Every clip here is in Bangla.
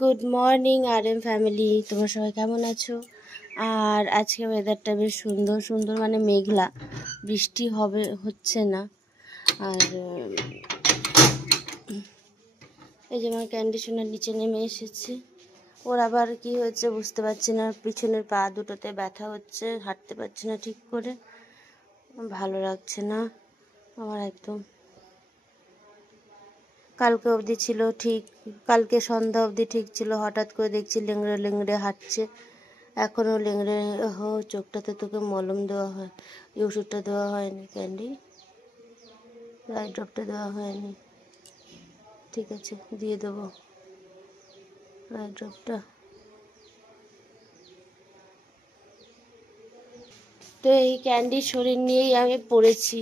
গুড মর্নিং RM ফ্যামিলি, তোমরা সবাই কেমন আছো? আর আজকে ওয়েদারটা বেশ সুন্দর সুন্দর, মানে মেঘলা, বৃষ্টি হচ্ছে না। আর এই যে আমার কন্ডিশনার নিচে নেমে এসেছে। ওর আবার কি হয়েছে বুঝতে পারছি না, পিছনের পা দুটোতে ব্যথা হচ্ছে, হাঁটতে পারছি না ঠিক করে, ভালো লাগছে না আমার একদম। কালকে অবধি ছিল ঠিক, কালকে সন্ধ্যা অবধি ঠিক ছিল, হঠাৎ করে দেখছি লেংড়ে লেংড়ে হাঁটছে। এখনও লেংড়ে। চোখটাতে তোকে মলম দেওয়া হয়, এই ওষুধটা দেওয়া হয়নি ক্যান্ডি, আই ড্রপটা দেওয়া হয়নি। ঠিক আছে, দিয়ে দেবো আই ড্রপটা। তো এই ক্যান্ডির শরীর নিয়েই আমি পড়েছি,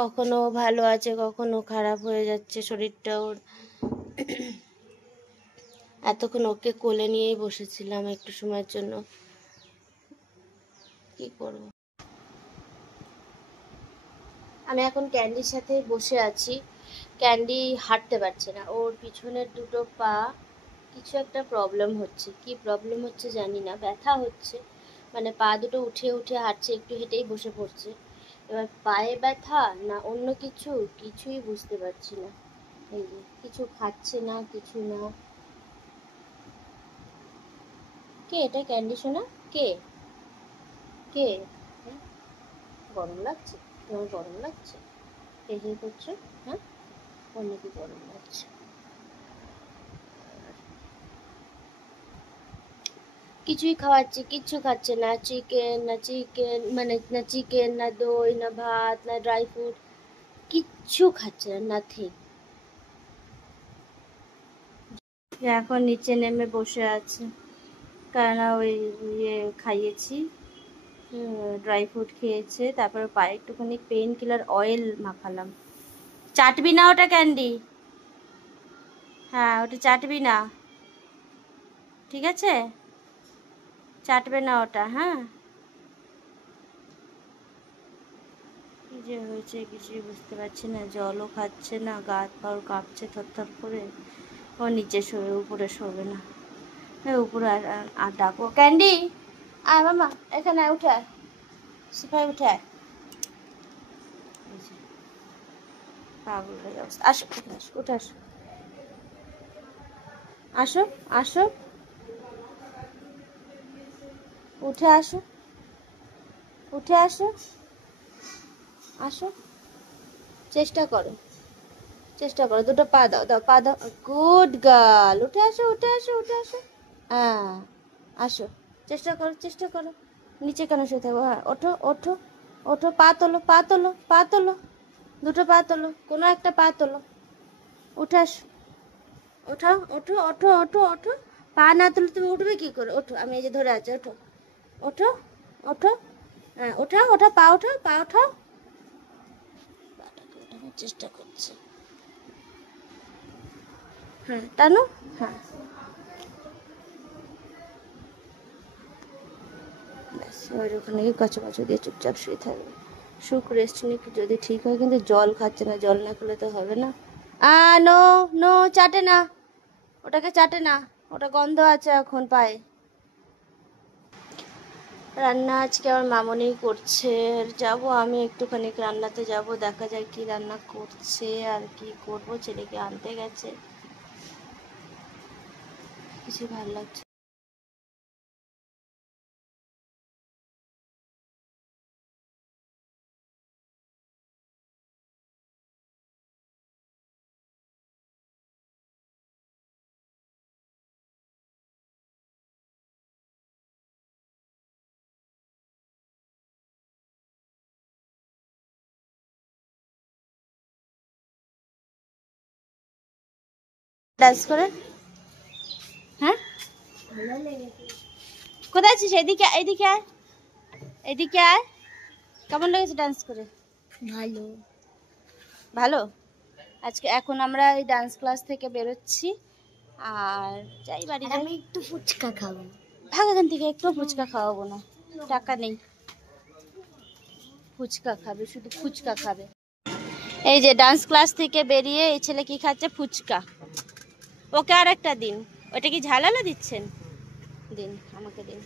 কখনো ভালো আছে কখনো খারাপ হয়ে যাচ্ছে শরীরটা ওর। এতক্ষণ ওকে কোলে নিয়েই বসেছিলাম একটু সময়ের জন্য, কি করব। আমি এখন ক্যান্ডির সাথে বসে আছি। ক্যান্ডি হাঁটতে পারছে না, ওর পিছনের দুটো পা কিছু একটা প্রবলেম হচ্ছে, কি প্রবলেম হচ্ছে জানি না, ব্যথা হচ্ছে, মানে পা দুটো উঠে উঠে হাঁটছে, একটু হেঁটেই বসে পড়ছে। এবার পায়ে ব্যথা না অন্য কিছু, কিছুই বুঝতে পারছি না। এই যে কিছু খাচ্ছে না, কিছু না। কে এটা ক্যান্ডি সোনা? কে কে হ্যাঁ? গরম লাগছে তোমার? গরম লাগছে? এই করছো? হ্যাঁ, অনেক গরম লাগছে। কিছুই খাওয়াচ্ছি, কিচ্ছু খাচ্ছে না। চিকেন মানে না চিকেন, না দই, না ভাত, না ড্রাই ফ্রুট, কিচ্ছু খাচ্ছে না, নাথিং। এখন নিচে নেমে বসে আছে, কারণ ওই ইয়ে খাইয়েছি, ড্রাই ফ্রুট খেয়েছে, তারপরে পায়ে একটুখানি পেইন কিলার অয়েল মাখালাম। চাটবি না ওটা ক্যান্ডি? হ্যাঁ, ওটা চাটবি না, ঠিক আছে? চাটবে না ওটা, হ্যাঁ। কি যে হয়েছে কিছুই বুঝতে পারছি না, জলও খাচ্ছে না, গা হাত পাও কাঁপছে থরথর করে। ও নিচে শোবে, উপরে শোবে না। হ্যাঁ, উপরে আর ডাকো ক্যান্ডি, আয় মামা, এখানে আয়, উঠে আয়, সিপাই উঠে আয়। পাগল হয়ে অবস্থা। আসো উঠে আসো, আসো আসো, উঠে আসো, উঠে আসো, আসো, চেষ্টা করো, চেষ্টা করো, দুটো পা দাও, দাও পা দাও, গুড গার্ল, উঠে আসো, উঠে আসো, উঠে আসো, হ্যাঁ আসো, চেষ্টা করো, চেষ্টা করো। নিচে কেন শুয়ে থাকবো? হ্যাঁ, ওঠো ওঠো ওঠো, পা তোলো, পা তোলো, পা তোলো, দুটো পা তোলো, কোনো একটা পা তোলো, উঠে আসো, ওঠো ওঠো ওঠো ওঠো ওঠো। পা না তুলে তুমি উঠবে কি করে? ওঠো, আমি এই যে ধরে আছি, ওঠো ওঠো ওঠো, হ্যাঁ ওঠাও, ওঠা, পা ওঠাও, পা ওঠাও, পাটাকে ওঠানোর চেষ্টা করছে, হ্যাঁ টানো, হ্যাঁ ব্যাস। ওর ওখানে গিয়ে কচু দিয়ে চুপচাপ শুয়ে থাকবে, সুখ রেস্ট নিয়ে যদি ঠিক হয়। কিন্তু জল খাচ্ছে না, জল না খেলে তো হবে না। নো নো, চাটে না, ওটাকে চাটে না, ওটা গন্ধ আছে এখন পায়ে। রান্না আজকে আমার মামনি করছে, যাব আমি একটুখানি রান্নাতে যাব, দেখা যায় কি রান্না করছে আর কি করব। ছেলেকে আনতে গেছে, কিছু ভালো লাগছে। ডান্স করে, হ্যাঁ কোথায় আছিস? এদিকে, এদিকে আয়, এদিকে আয়। কেমন লেগেছে ডান্স করে? ভালো, ভালো। আজকে এখন আমরা এই ডান্স ক্লাস থেকে বেরোচ্ছি, আর যাই বাড়ি যাই। আমি একটু ফুচকা খাবো। ভাগ এখান থেকে, একটু ফুচকা খাওয়াবো না, টাকা নেই। ফুচকা খাবে, শুধু ফুচকা খাবে। এই যে ডান্স ক্লাস থেকে বেরিয়ে এই ছেলে কি খাচ্ছে? ফুচকা। ওকে আর একটা দিন। ওটা কি ঝাল আলু দিচ্ছেন? দিন, আমাকে দিন।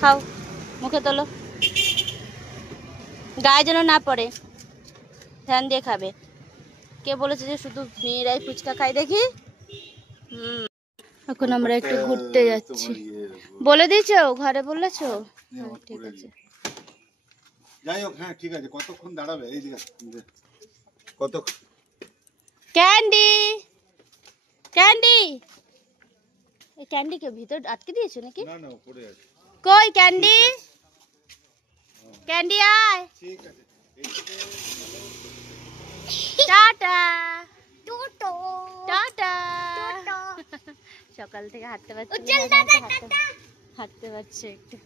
খাও, মুখে তোলো, গায়ে যেন না পড়ে, ধ্যান দিয়ে খাবে। কে বলেছে যে শুধু মেয়েরাই ফুচকা খায় দেখি? এখন আমরা একটু ঘুরতে যাচ্ছি। বলে দিয়েছো ঘরে? বলেছো? ঠিক আছে, যাই হোক। হ্যাঁ ঠিক আছে। কতক্ষণ দাঁড়াবে? এই দিকে কত? ক্যান্ডি, ক্যান্ডি, এই ক্যান্ডিকে ভিতর আটকে দিয়েছো নাকি? না না, উপরে আছে। কই ক্যান্ডি? ক্যান্ডি আয়। ঠিক আছে। Tata tata. সকাল থেকে হাঁটতে পারছি, হাঁটতে পারছে একটু।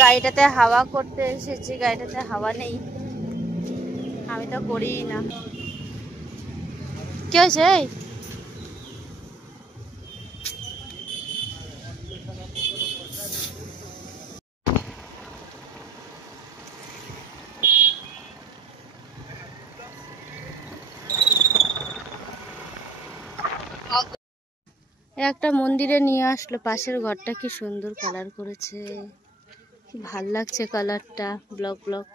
গাড়িটাতে হাওয়া করতে এসেছি, গাড়িটাতে হাওয়া নেই, আমি তো করি না। কি হয়েছে? একটা মন্দিরে নিয়ে আসলো, পাশের ঘরটা কি সুন্দর কালার করেছে, কি ভাল লাগছে কালারটা, ব্লক ব্লক।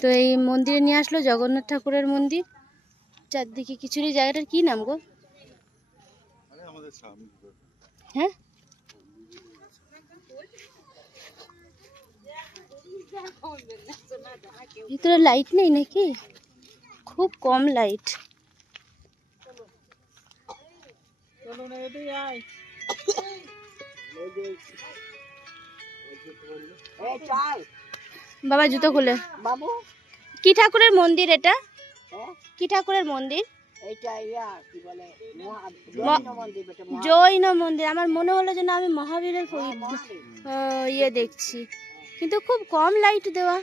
তো এই মন্দিরে নিয়ে আসলো, জগন্নাথ ঠাকুরের মন্দির, চারদিকে কিছুরই। জায়গাটার কি নাম গো? হ্যাঁ, ভিতরে লাইট নেই নাকি? খুব কম লাইট। বাবা জুতো খুলে। বাবু কি ঠাকুরের মন্দির এটা? কি ঠাকুরের মন্দির? জৈন মন্দির। আমার মনে হলো যে না আমি মহাবীরের ইয়ে দেখছি, কিন্তু খুব কম লাইট দেওয়া,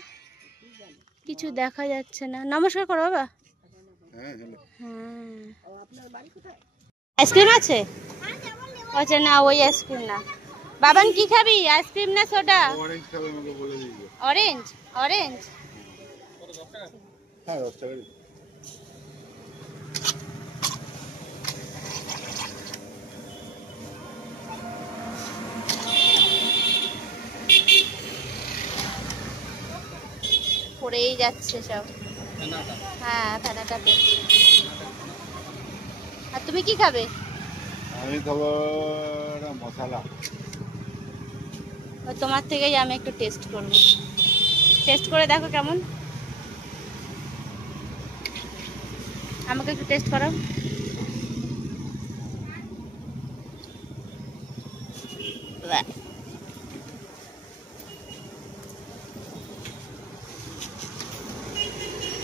কিছু দেখা যাচ্ছে না। নমস্কার করো বাবা। আইসক্রিম আছে? আচ্ছা না, ওই আইসক্রিম না। বাবান কি খাবি, আইসক্রিম না সোডা? অরেঞ্জ। অরেঞ্জ পড়েই যাচ্ছে সব। হ্যাঁ, ফেনাটা পড়ছে। আর তুমি কি খাবে? আমি খাবো মশলা। তোমার থেকেই আমি একটু টেস্ট করব। টেস্ট করে দেখো কেমন, আমাকে একটু টেস্ট করো।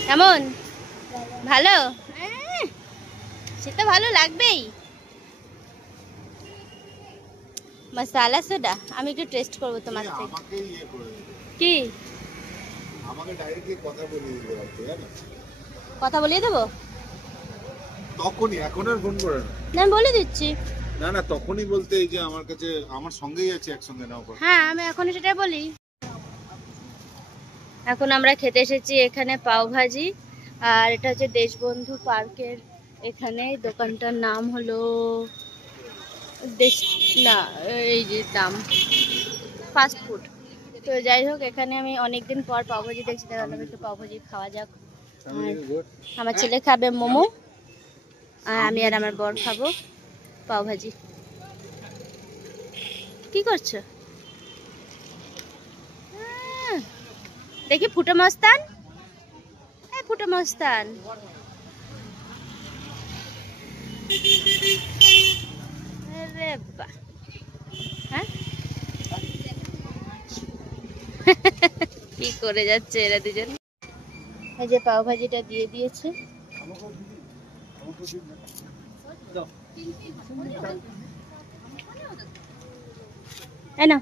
কেমন? ভালো? সেটা ভালো লাগবেই। মশলা সোডা আমি একটু টেস্ট করব তোমার থেকে। কি আমাকে ডাইরেক্টলি কথা বলিয়ে দিতে পারতে, জানো? কথা বলিয়ে দেবো তখনই, এখন আর ফোন করে না। আমি বলে দিচ্ছি। না না, তখনই বলতে এই যে আমার কাছে, আমার সঙ্গেই আছে, একসঙ্গে নাও কথা। হ্যাঁ, আমি এখনই সেটাই বলি। এখন আমরা খেতে এসেছি এখানে পাও ভাজি, আর এটা হচ্ছে দেশবন্ধু পার্কের এখানে। দোকানটার নাম হলো দেশ, না এই যে নাম ফাস্ট ফুড। তো যাই হোক, এখানে আমি অনেকদিন পর পাওভাজি দেখছি, তাহলে একটু পাওভাজি খাওয়া যাক। আমার ছেলে খাবে মোমো, আর আমি আর আমার বর খাবো পাওভাজি। কি করছো? দেখি ফুটো মস্তান, ফুটো মস্তান। হ্যাঁ, কি করে যাচ্ছে এরা দুজন। এই যে পাও ভাজিটা দিয়ে দিয়েছে। না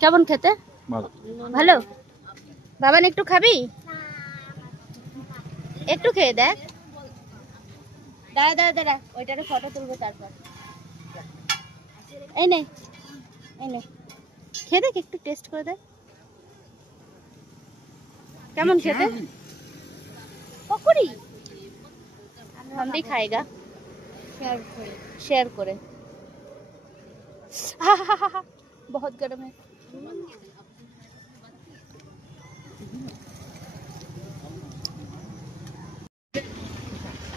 কেমন খেতে? ভালো। বাবান একটু খাবি? একটু খেয়ে দেখ। দাঁড়া দাঁড়া দাঁড়া, ওইটারে ফটো তুলবো তারপর। এই নে, এই নে, খেয়ে দেখ, একটু টেস্ট করে দেখ কেমন খেতে। पकौड़ी हम भी खाएगा शेयर करे। बहुत गर्म है।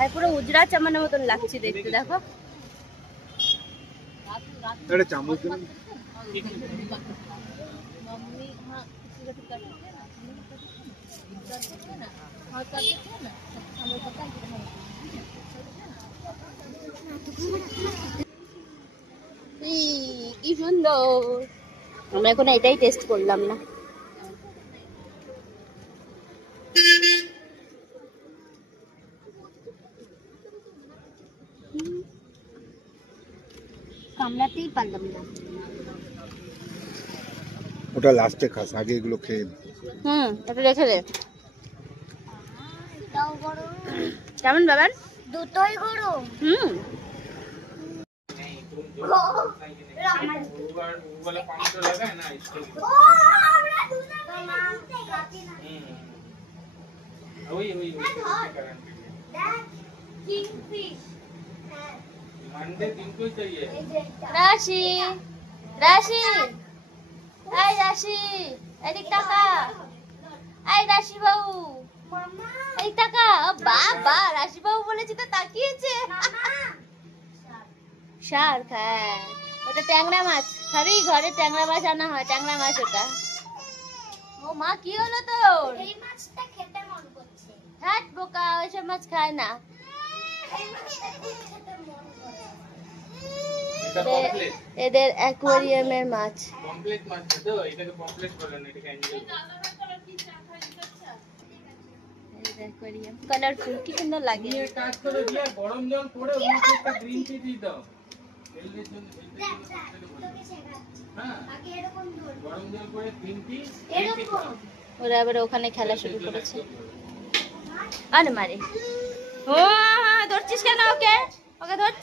আর পুরো উজরা চামানের মতন লাগছে দেখতে, দেখো। এটা চামচ দিন। কি সুন্দর। আমরা এখন এটাই টেস্ট করলাম না। কামড়াতেই পারলাম না। ওটা লাস্টে খাস, আগে এগুলো খেয়ে নে। এটা রেখে দে। কেমন বাবান? দুটোই গরম। রাশি, রাশি, এই রাশি, এদিক তাকা। এই রাশি বাবু, এই তাকা। বাবা, রাশি বাবু বলেছি তো তাকিয়েছে। শার্ক, হ্যাঁ ওটা ট্যাংরা মাছ। খাবি? ঘরে ট্যাংরা মাছ আনা হয়, ট্যাংরা মাছ ওটা। ও মা, কি হলো তোর? এই মাছটা খেতে মন করছে। হ্যাঁ বোকা, ওইসব মাছ খায় না। এদের অ্যাকোয়ারিয়ামের মাছ। পমপ্লেট মাছ তো, এটাকে পমপ্লেট বলে না, এটাকে অ্যাঞ্জেল। অ্যাকোয়ারিয়াম কালারফুল, কি সুন্দর লাগে। এই কাজ করে দিয়া গরম জল করে ওর মধ্যে একটা গ্রিন টি দিয়ে দাও। হেলথের জন্য, হ্যাঁ আগে এরকম গরম জল করে গ্রিন টি এরকম। ওরা আবার ওখানে খেলা শুরু করেছে। আরে মারে, ও ধরছিস কেন ওকে? ওকে ধরছিস?